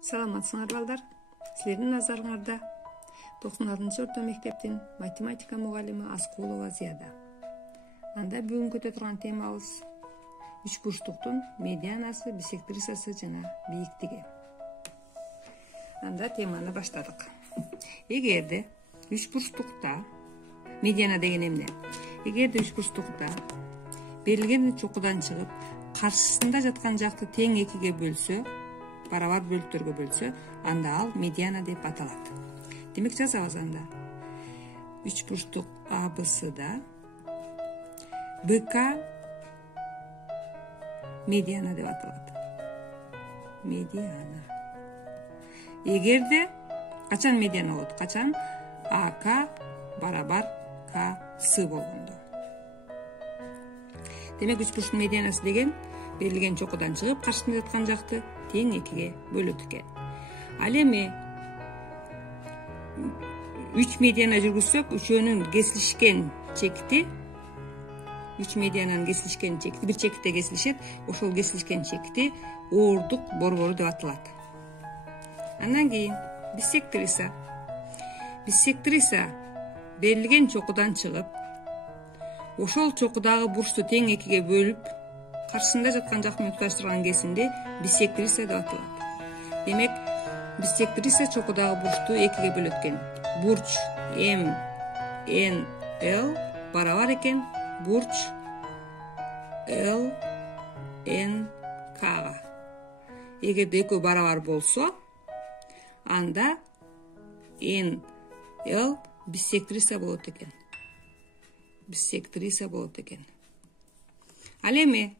Саламатсыңар балдар. Силердин назарыңарда 96 орто мектептин математика мугалими Аскулова Зияда. Анда бүгүн көтө турган темабыз үч бурчтуктун медианасы, биссектрисасы жана бийиктиги. Анда теманы баштадык. Эгерде үч бурчтукта медиана деген эмне? Эгерде үч бурчтукта берилген чокудан чыгып, каршысында жаткан жакты тең экиге бөлсө, барабар бөлүктөргө бөлсө, анда ал медиана деп аталат. Демек жазабыз анда. Үч бурчтук АБСда БК медиана деп аталат. Медиана. Эгерде качан медиана болот? Качан АК барабар КС болгондо. Демек үч бурчтуктун медианасы деген берилген чокудан чыгып, каршысында жаткан жакты тең экиге бөлөт экен. Ал эми үч медиана жүргүзсөк, үчөөнүн кесилишкен чекти, үч медиананын кесилишкен чекти бир чекитте кесилишет, ошол кесилишкен чекти оордук борбору деп аталат. Андан кийин биссектриса. Биссектриса берилген чокудан чыгып, ошол чокудагы бурчту тең экиге бөлүп, каршысында жаткан жак менен туташтырган кезинде биссектриса деп аталат. Демек, биссектриса чокудагы бурчту экиге бөлөт экен. Бурч МНЛ барабар экен бурч ЛНКга. Эгерде экөө барабар болсо, анда НЛ биссектриса болот экен. Биссектриса болот экен. Ал эми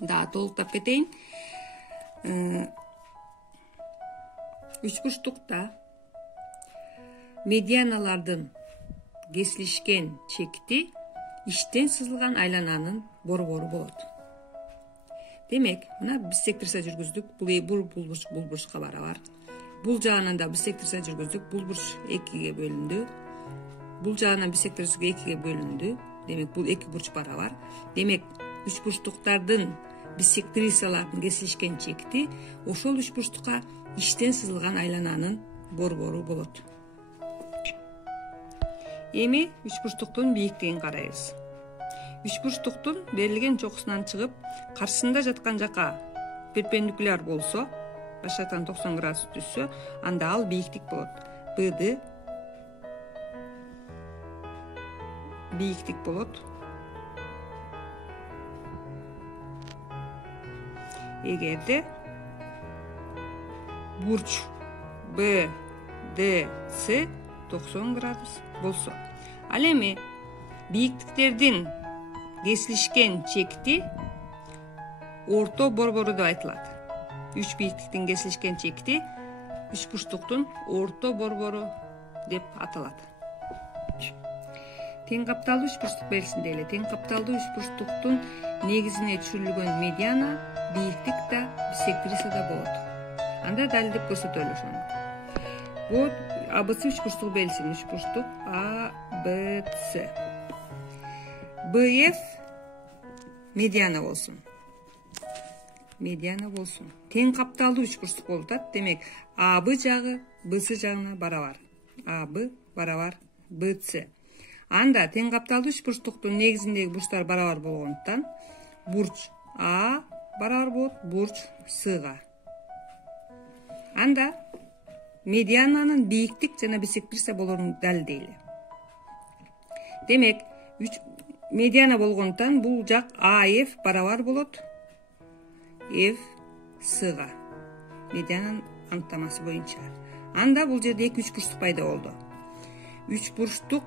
да толуктап кетейин. Үч бурчтукта медианалардын кесилишкен чекти иштен сызылган айлананын борбору болот. Демек, мына биссектриса жүргүздүк. Бул бурчка барабар. Бул жагынан да биссектриса жүргүздүк. Бул бурч экиге бөлүндү. Бул жагынан биссектриса экиге бөлүндү. Демек, бул эки бурч барабар. Демек, үч бурчтуктардын биссектрисалардын кесилишкен чекти ошол үч бурчтукка иштен сызылган айлананын борбору болот. Эми үч бурчтуктун бийиктигин карайбыз. Үч бурчтуктун берилген чокусунан чыгып, каршысында жаткан жака перпендикуляр болсо, башкачан 90 градус түзсө, анда ал бийиктик болот. БД бийиктик болот. Эгерде бурч БДС 90 градус болсо. Ал эми бийиктиктердин кесилишкен чекти орто борбору деп айтылат. Үч бийиктиктин кесилишкен чекти үч бурчтуктун орто борбору деп аталат. Тең капталдуу үч бурчтук берилсин дейли. Тең капталдуу үч бурчтуктун негизине түшүрүлгөн медиана бийиктик да биссектриса да болот. Анда далилдеп көрсөтөлү ошону. Вот АБС үч бурчтук берилсин. Үч бурчтук АБС. БФ медиана болсун. Медиана болсун. Тең капталдуу үч бурчтук болуп атат. Демек, АБ жагы БС жагына барабар. АБ барабар БС. Анда тең капталдуу үч бурчтуктун негизиндеги бурчтар барабар болгондуктан бурч А барабар болот бурч Сга. Анда медиананын бийиктик жана биссектриса болорун далилдейли. Демек, медиана болгондуктан бул жак АФ барабар болот F Сга. Медиананын анықтамасы боюнча. Анда бул жерде эки үч бурчтук пайда болду. Үч бурчтук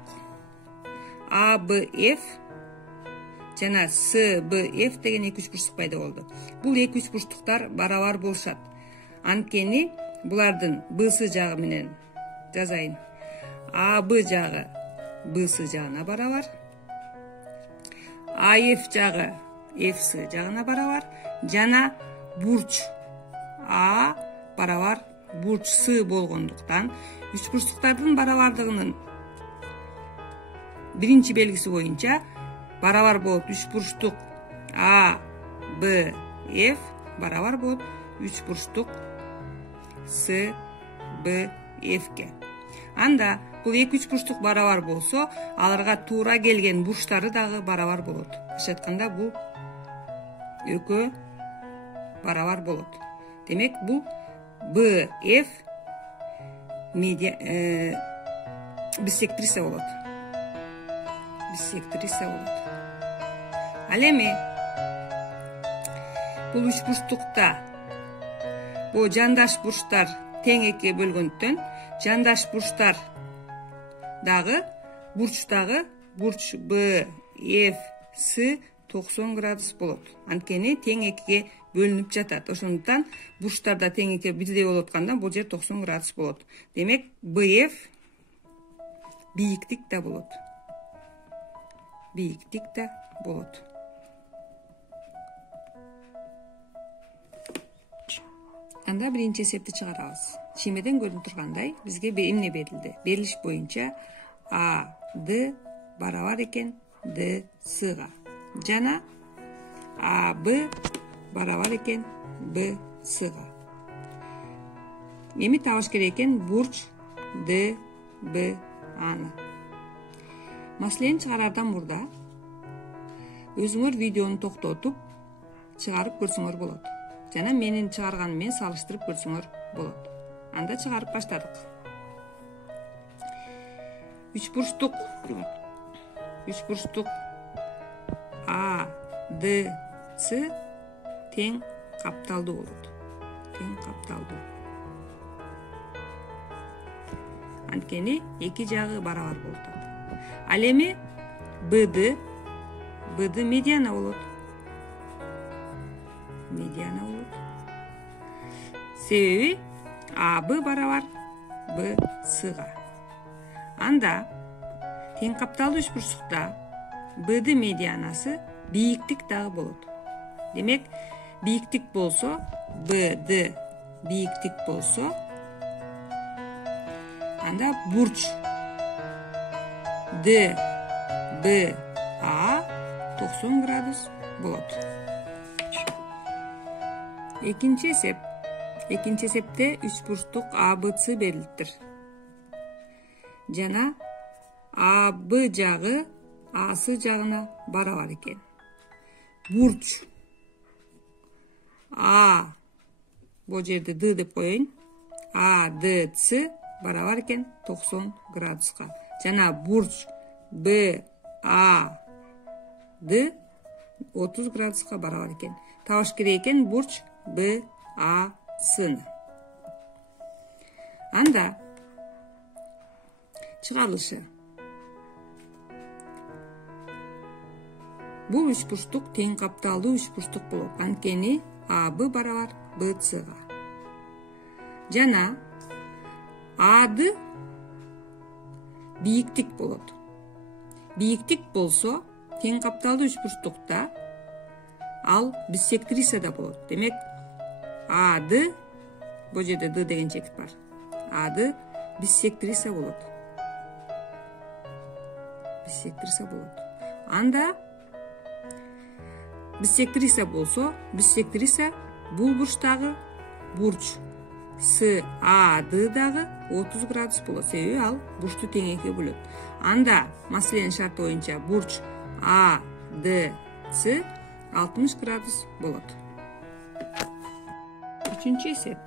АБФ жана СБФ деген эки үч бурчтук пайда болду. Бул эки үч бурчтуктар барабар болушат. Анткени булардын БС жагы менен жазайын. АБ жагы БС жагына барабар. АФ жагы ФС жагына барабар. Жана бурч А барабар бурч С болгондуктан үч бурчтуктардын барабардыгынын биринчи белгиси боюнча барабар болот. Үч бурчтук А, Б, F барабар болот. 3 бурчтук С, Б, Ф'ге. Анда бул эки үч бурчтук барабар болсо, аларга туура келген бурчтары дагы барабар болот. Башкача айтканда бул экөө барабар болот. Демек бул Б, Ф биссектриса болот. Биссектриса болот. Ал эми бул үч бурчтукта бул жандаш бурчтар тең экиге бөлгөндөн, жандаш бурчтар дагы бурч Б, Ф, С 90 градус болот. Анткени тең экиге бөлүнүп жатат. Ошондуктан бурчтар да тең экиге бирдей болуп атканда бул жер 90 градус болот. Демек БФ бийиктик да болот. Бийиктик да болот. Анда биринчи эсепти чыгарабыз. Чиймеден көрүнүп тургандай, бизге эмне берилди? Берилиш боюнча А, Д барабар экен Д, Сга. Жана А, Б барабар экен Б, Сга. Эми табыш керек экен бурч Д, Б, Аны. Маселени чыгарардан мурда өзүңөр видеону токтотуп чыгарып көрсөңөр болот. Жана менин чыгарганым менен салыштырып көрсөңөр болот. Анда чыгарып баштадык. Үч бурчтук А, Д, С тең капталдуу болот. Тең капталдуу. Анткени эки жагы барабар болуп атат. Ал эми БД медиана болот. Медиана болот. Себеби АБ барабар Б, Сга. Анда тең капталдуу үч бурчтукта БД медианасы бийиктик дагы болот. Демек бийиктик болсо, БД бийиктик болсо, анда бурч Д, Б, А 90 градус болот. Экинчи эсепте үч бурчтук АБЦ берилиптир. Жана АБ жагы АС жагына барабар экен. Бурч А, бул жерде Д деп коеюн. АДЦ барабар экен 90 градуска. Жана бурч Б, А, Д 30 градуска барабар экен. Табыш керек экен бурч Б, А, Сны. Анда чыгарылышы. Бул үч бурчтук тең капталдуу үч бурчтук болот. Анткени АБ барабар БЦга. Жана АД бийиктик болот. Бийиктик болсо, тең капталдуу үч бурчтукта ал биссектриса да болот. Демек АД, бул жерде Д деген чекит бар. АД биссектриса болот. Биссектриса болот. Анда биссектриса болсо, биссектриса бул бурчтагы бурч С, А, Д дагы 30 градус болот. Себеби ал бурчту тең экиге бөлөт. Анда маселенин шарты боюнча бурч А, Д, С 60 градус болот. Үчүнчү эсеп.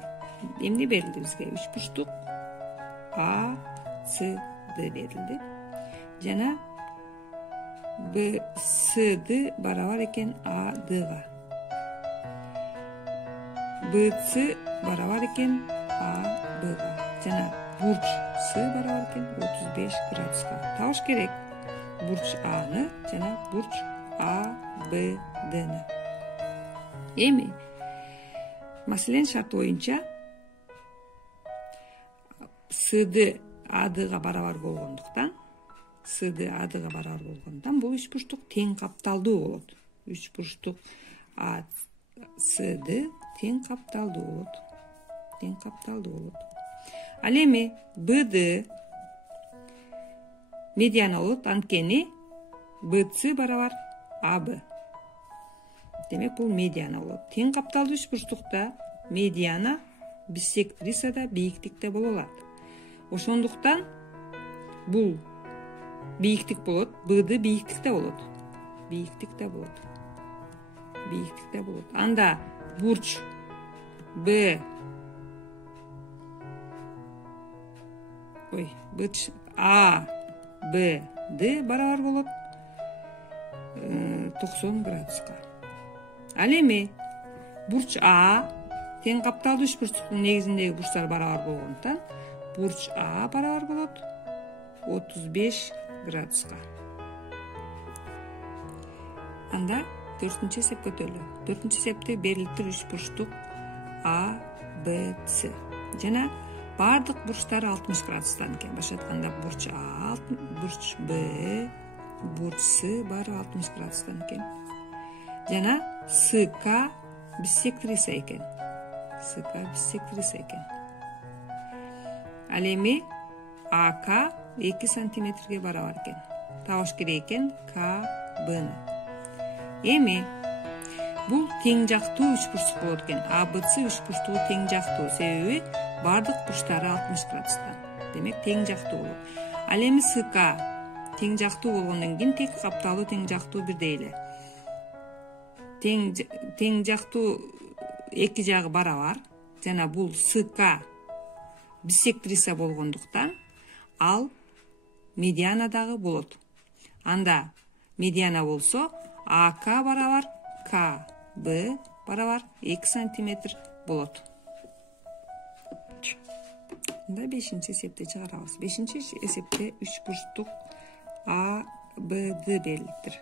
Эмне берилди бизге? Үч бурчтук А, С, Д берилди. Жана Б, С, Д барабар экен А, Дга. Б, С барабар экен А, Бга. Жана бурч С барабар экен 35 градуска. Табыш керек бурч Аны жана бурч А, Б, Дны. Эми маселенин шарты боюнча СД АДга барабар болгондуктан бул үч бурчтук тең капталдуу болот. Үч бурчтук АСД тең капталдуу болот. Ал эми БД медиана болот, анткени БЦ барабар АБ. Демек бул медиана болот. Тең капталдуу үч бурчтукта медиана биссектриса да бийиктик да боло алат. Ошондуктан бул бийиктик болот, бды бийиктик да болот. Бийиктик да болот. Бийиктик да болот. Анда бурч Б бурч А Б Д барабар болот 90 градуска. Ал эми бурч А тең капталдуу үч бурчтуктун негизиндеги бурчтар барабар болгондуктан бурч А барабар болот 35 градуска. Анда 4-чү эсеп көтөрүлөт. 4-чү эсепте берилиптир үч бурчтук А, Б, С. Жана бардык бурчтары 60 градустан экен. Башка айтканда бурч А, бурч Б, бурч С баары 60 градустан экен. Жана СК биссектриса экен. СК биссектриса экен. Ал эми АК 2 сантиметрге барабар экен. Табыш керек экен К, Бны. Эми бул тең жактуу үч бурчтук болот экен. АБЦ үч бурчтугу тең жактуу, себеби бардык бурчтары 60 градустан. Демек тең жактуу болот. Ал эми СК тең жактуу болгондон кийин тек капталуу тең жактуу бирдей эле. Тең жактуу эки жагы барабар. Жана бул СК биссектриса болгондуктан ал медиана дагы болот. Анда медиана болсо АК барабар К, Б барабар 2 сантиметр болот. Мында 5-чи эсепти чыгарабыз. 5-чи эсепте 3 бурчтук А, Б, Д берилиптир.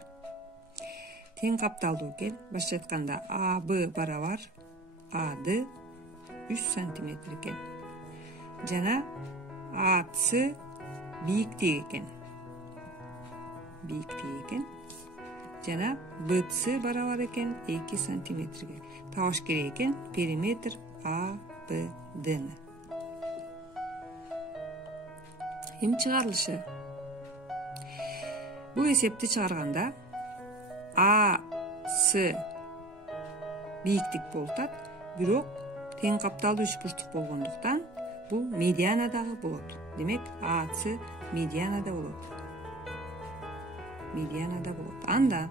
Тең капталдуу экен. Башка айтканда А, Б барабар А, Д 3 сантиметр экен. Жана А, С бийиктик экен. Бийиктик экен. Жана БЦ барабар экен 2 сантиметрге. Табыш керек экен периметр А, Б, Дны. Эми чыгарылышы. Бул эсепти чыгарганда А, С бийиктик болуп атат, бирок тең капталдуу үч бурчтук болгондуктан бул медиана дагы болот. Демек А, С медианада болот. Медианада болот. Анда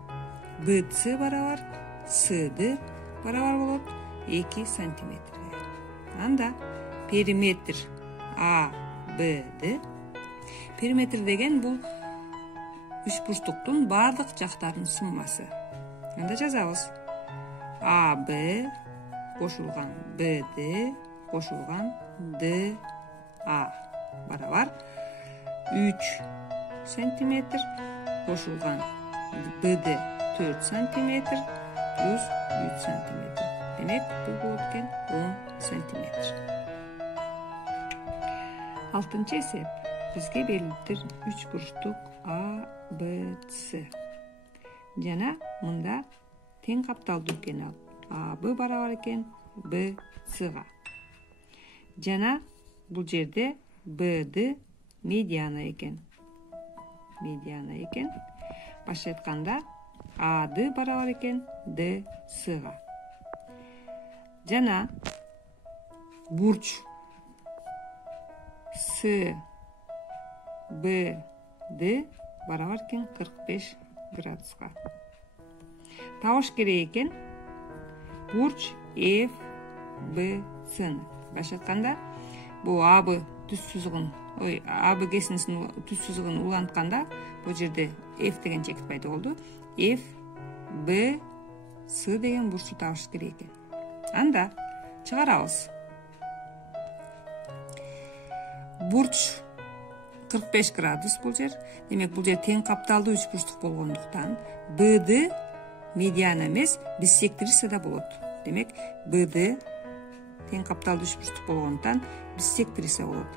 БЦ барабар СД барабар болот 2 сантиметрге. Анда периметр А, Б, Д. Периметр деген бул үч бурчтуктун бардык жактарынын суммасы. Анда жазабыз. А, Б кошулган Б, Д кошулган Д, А барабар 3 сантиметр кошулган БД 4 сантиметр плюс 3 сантиметр. Демек бул болот экен 10 сантиметр. 6-чы эсеп. Бизге берилиптир 3 бурчтук А, Б, С. Жана мында тең капталдуу экен ал. А, Б барабар экен Б, Сга. Жана бул жерде БД медиана экен. Медиана экен. Башка айтканда АД барабар экен Д, Сга. Жана бурч С, Б, Д барабар экен 45 градуска. Табыш керек экен бурч F, Б, Сны. Башка айтканда бул АБ түз сызыгын, АБ кесинисинин түз сызыгын улантканда бул жерде F деген чекит пайда болду. F, Б, С деген бурчту табыш керек экен. Анда чыгарабыз. Бурч 45 градус бул жер. Демек бул жер тең капталдуу үч бурчтук болгондуктан БД медиана эмес, биссектриса да болот. Демек БД тең капталдуу үч бурчтук болгондуктан биссектриса болот.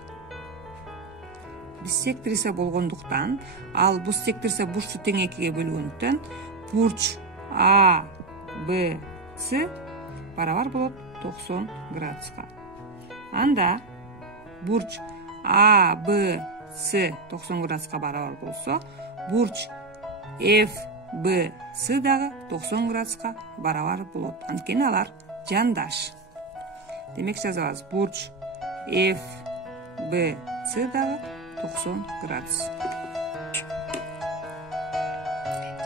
Биссектриса болгондуктан ал биссектриса бурчту тең экиге бөлгөндүктөн бурч А, Б, С барабар болот 90 градуска. Анда бурч А, Б, С 90 градуска барабар болсо, бурч F, Б, С дагы 90 градуска барабар болот. Анткени алар жандаш. Демек жазабыз. Бурч F B C дагы 90 градус.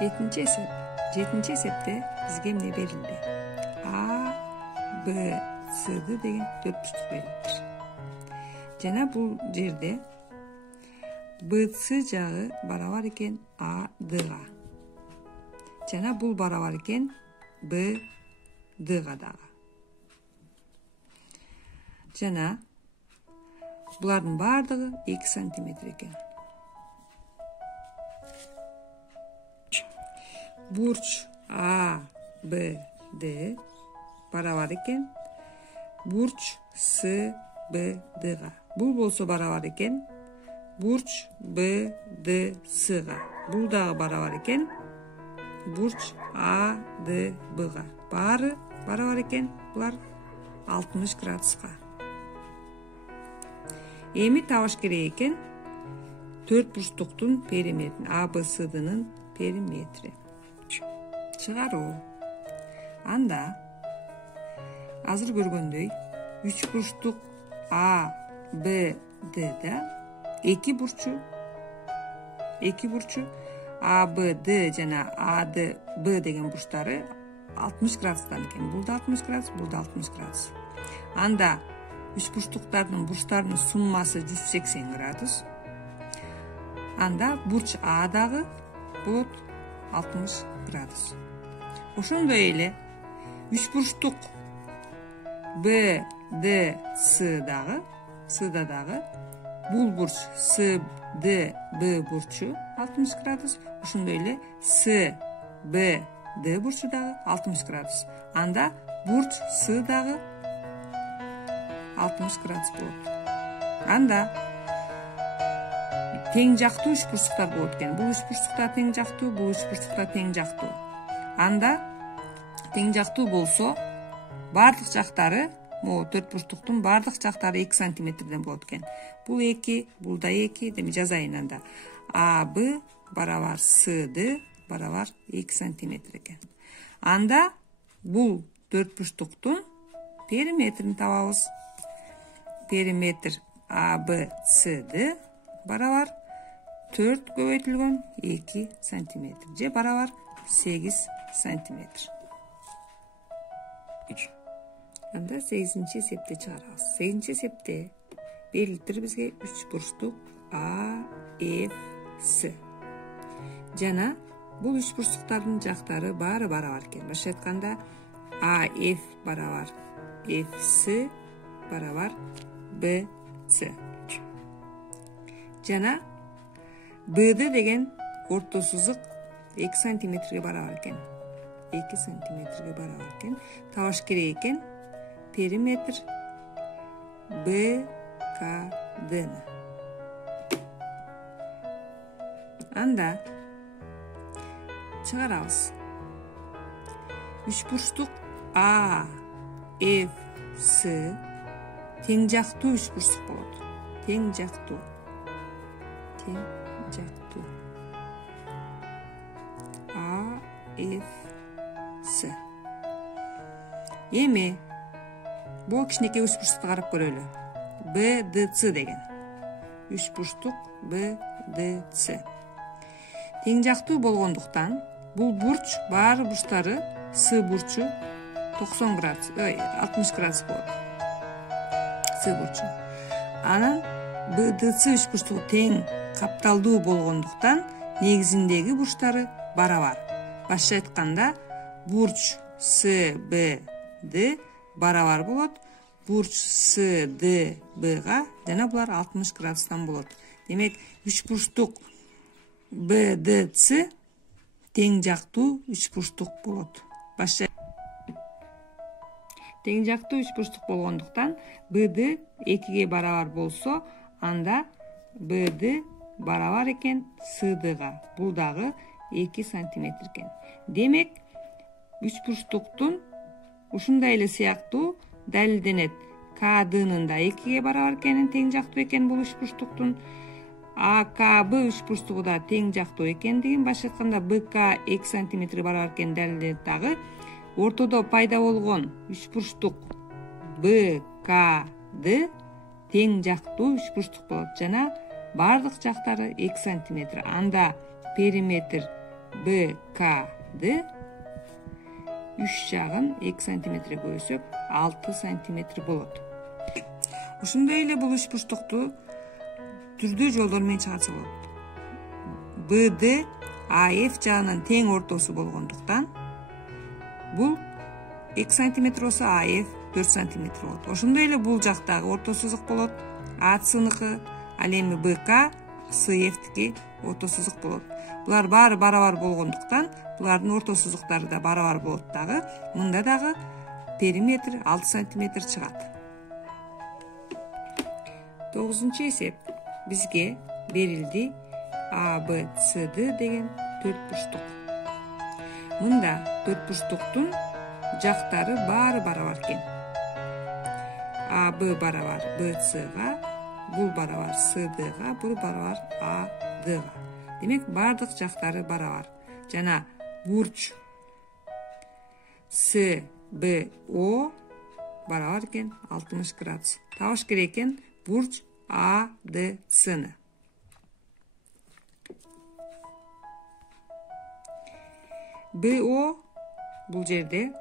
7-чи эсепте бизге эмне берилди? A, B, C деген 4 бурчтук берилиптир. Жана бул жерде BC жагы барабар экен ADга. Жана бул барабар экен BDга дагы. Жана булардын бардыгы 2 сантиметр экен. Бурч A, B, D барабар экен. Бурч C, B, D'га. Бул болсо барабар экен. Бурч B, D, C'га. Бул дагы барабар экен. Бурч A, D, B'га. Баары барабар экен. Булар 60 градуска. Эми табыш керек экен 4 бурчтуктун периметрин, ABCD'нын периметри. Чыгаруу. Анда азыр көргөндөй 3 бурчтук A, B, D'да 2 бурчу A, B, D жана A, D, B деген бурчтары 60 градустан экен. Бул да 60 градус, бул да 60 градус. Анда 3 бурчтардын суммасы 180 градус. Анда бурч А дагы болот 60 градус. Ошондой эле 3 бурчтук B, D, C дагы, C'да дагы бул бурч C, D, B бурчу 60 градус. Ошондой эле C, B, D бурчу дагы 60 градус. Анда бурч C дагы 60 градус болот. Анда тең жактуу 3 бурчтуктар болот экен. Бул 3 бурчтуктар тең жактуу, бул 3 бурчтуктар тең жактуу. Анда тең жактуу болсо бардык жактары, могу 4 бурчтуктун бардык жактары 2 сантиметрден болот экен. Бул 2, бул да 2, деме жазайын анда. AB барабар CD барабар 2 сантиметр экен. Анда бул 4 бурчтуктун периметрин табабыз. Периметр ABCD барабар 4 көбөйтүлгөн 2 сантиметр же барабар 8 сантиметр. Анда 8-чи эсепти чыгарабыз. 8-чи эсепте берилиптир бизге 3 бурчтук A, F, C. Жана бул 3 бурчтуктардын жактары баары барабар экен. Башка айтканда A, F барабар F, C барабар B, C. Жана BD деген орто сызык 2 сантиметрге барабар экен. 2 сантиметрге барабар экен. Табыш керек экен периметр BKD'ны. Анда чыгарабыз. 3 бурчтук A, F, C тең жактуу 3 бурчтук болот. Тең жактуу. A, F, C. Эми бул кичинекей 3 бурчтукту карап көрөлү. BDC деген. 3 бурчтук BDC. Тең жактуу болгондуктан бул бурч баары бурчтары C бурчу 90 градус, 60 градус болот. C бурчу. Анан BDC 3 бурчтугу тең капталдуу болгондуктан негизиндеги бурчтары барабар. Башка айтканда бурч C, B, D барабар болот. Бурч C, D, B-га жана булар 60 градустан болот. Демек 3 бурчтук BDC тең жактуу 3 бурчтук болот. Башка тең жактуу 3 бурчтук болгондуктан BD 2ге барабар болсо, анда BD барабар экен CD-га. Бул дагы 2 сантиметр экен. Демек 3 бурчтуктун ушундай эле сыяктуу далилденет. KD-нын да 2ге барабар экенин, тең жактуу экен бул 3 бурчтуктун. AKB 3 бурчтугу да тең жактуу экендигин, башка айтканда BK 2 сантиметрге барабар экенин далилденет дагы. Ортодо пайда болгон 3 бурчтук BK'ды тең жактуу үчбурчтук болот жана бардык жактары 2 см. Анда периметр BK'ды 3 жагын 2 см бөлсөк 6 см болот. Ошондой эле бул үчбурчтукту түрдүү жолдор менен чыгарса болот. BD AF жагынан тең ортосу болгондуктан бул 2 см болсо AF 4 см болот. Ошондой эле бул жактагы орто сызык болот. AC-ныкы, ал эми BK CF-тики орто сызык болот. Булар баары барабар болгондуктан булардын орто сызыктары да барабар болот дагы. Мында дагы периметр 6 см чыгат. 9-чу эсеп бизге берилди. ABCD деген төрт бурчтук. Мында төрт бурчтуктун жактары баары барабар экен. AB барабар BC'га, бул барабар CD'га, бул барабар AD'га. Демек бардык жактары барабар. Жана бурч CBO барабар экен 60 градус. Табыш керек экен бурч ADC'ны. BO бул жерде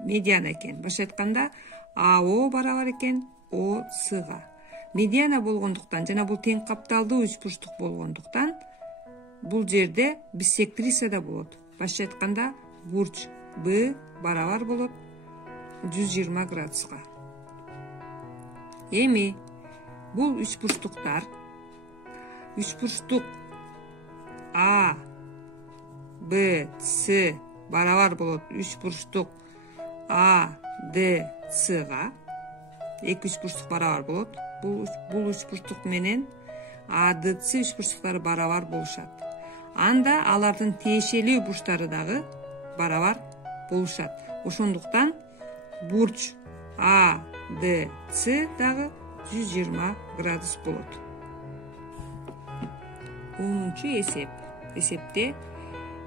медиана экен. Башка айтканда AO барабар экен OC'га. Медиана болгондуктан жана бул тең капталдуу үчбурчтук болгондуктан бул жерде биссектриса да болот. Башка айтканда бурч B барабар болот 120 градуска. Эми бул үчбурчтуктар үчбурчтук A B C барабар болот үчбурчтук A D C'га. Эки үчбурчтук барабар болот. Бул үчбурчтук менен A D C үчбурчтуктары барабар болушат. Анда алардын тиешелүү бурчтары дагы барабар болушат. Ошондуктан бурч A D C дагы 120 градус болот. 10-чу эсеп. Эсепте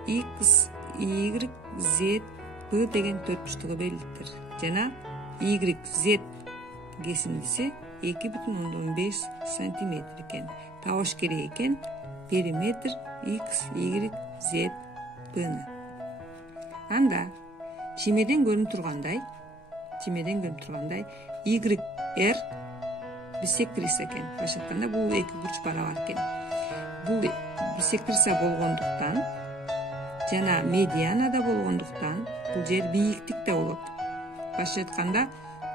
X, Y, Z, P деген төрт бурчтугу берилиптир. Жана Y, Z кесиндиси 2,5 см экен. Табыш керек экен периметр X, Y, Z, P'ны. Анда чимеден көрүнүп тургандай, YR биссектриса экен. Башка айтканда бул эки бурч барабар экен. Бул биссектриса болгондуктан жана медиана да болгондуктан бул жер бийиктик да болот. Башка айтканда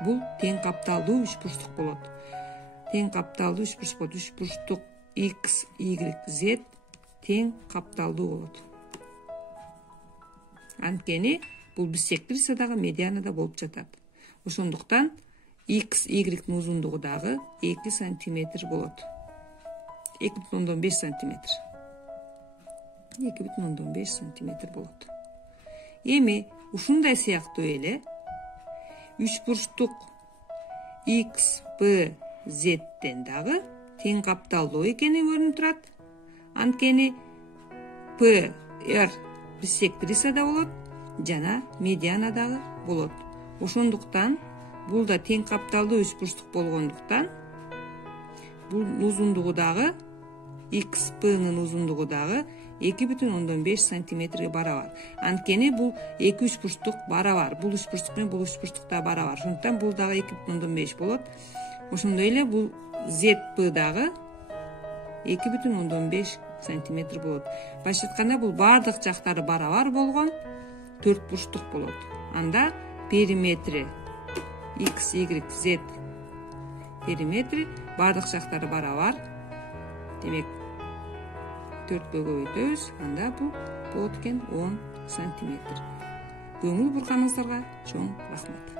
бул тең капталдуу үчбурчтук болот. Тең капталдуу үчбурчтук болот. Үчбурчтук X, Y, Z тең капталдуу болот. Анткени бул биссектриса дагы медиана да болуп жатат. Ошондуктан X, Y'нин узундугу дагы 2 см болот. 2,5 см. 2,5 см болот. Эми ушундай сыяктуу эле үчбурчтук X, P, Z'тен дагы тең капталдуу экени көрүнүп турат. Анткени P, R биссектриса да болот, жана медиана дагы болот. Ошондуктан бул да тең капталдуу үчбурчтук болгондуктан бул узундугу дагы X, P'нын узундугу дагы 2,5 см барабар. Анткени бул эки үчбурчтук барабар. Бул үчбурчтук менен бул үчбурчтук да барабар. Ошондуктан бул дагы 2,5 болот. Ошондой эле бул ZP дагы 2,5 см болот. Башка айтканда бул бардык жактары барабар болгон төрт бурчтук болот. Анда периметри X, Y, Z периметри бардык жактары барабар. Демек төрткө көбөйтөбүз. Анда бул болот экен 10 см. Көңүл бурганыңыздарга чоң рахмат.